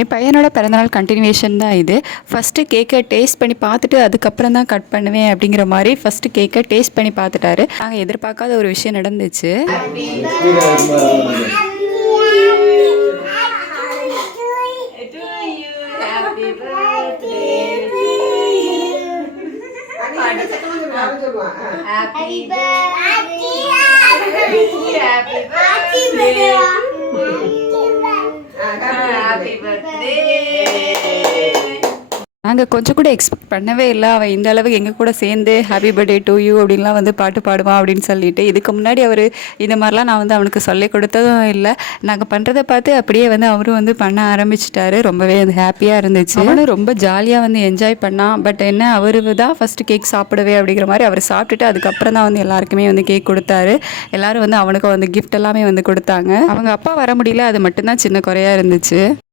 என் பையனோட பிறந்தநாள் கண்டினியூவேஷன் தான் இது. ஃபஸ்ட்டு கேக்கை டேஸ்ட் பண்ணி பார்த்துட்டு அதுக்கப்புறம் தான் கட் பண்ணுவேன் அப்படிங்கிற மாதிரி ஃபஸ்ட்டு கேக்கை டேஸ்ட் பண்ணி பார்த்துட்டாரு. நாங்கள் எதிர்பார்க்காத ஒரு விஷயம் நடந்துச்சு. நாங்கள் கொஞ்சம் கூட எக்ஸ்பெக்ட் பண்ணவே இல்லை அவன் இந்த அளவுக்கு எங்கள் கூட சேர்ந்து ஹாப்பி பர்த்டே டு யூ அப்படின்லாம் வந்து பாட்டு பாடுவான் அப்படின்னு சொல்லிட்டு. இதுக்கு முன்னாடி அவர் இந்த மாதிரிலாம் நான் வந்து அவனுக்கு சொல்லி கொடுத்ததும் இல்லை. நாங்கள் பண்ணுறதை பார்த்து அப்படியே வந்து அவரும் வந்து பண்ண ஆரம்பிச்சிட்டாரு. ரொம்பவே வந்து ஹாப்பியாக இருந்துச்சு. அவனும் ரொம்ப ஜாலியாக வந்து என்ஜாய் பண்ணான். பட் என்ன அவர் தான் ஃபஸ்ட்டு கேக் சாப்பிடவே அப்படிங்கிற மாதிரி அவர் சாப்பிட்டுட்டு அதுக்கப்புறம் தான் வந்து எல்லாருக்குமே வந்து கேக் கொடுத்தாரு. எல்லோரும் வந்து அவனுக்கு வந்து கிஃப்ட் எல்லாமே வந்து கொடுத்தாங்க. அவங்க அப்பா வர முடியல, அது மட்டும்தான் சின்ன குறையாக இருந்துச்சு.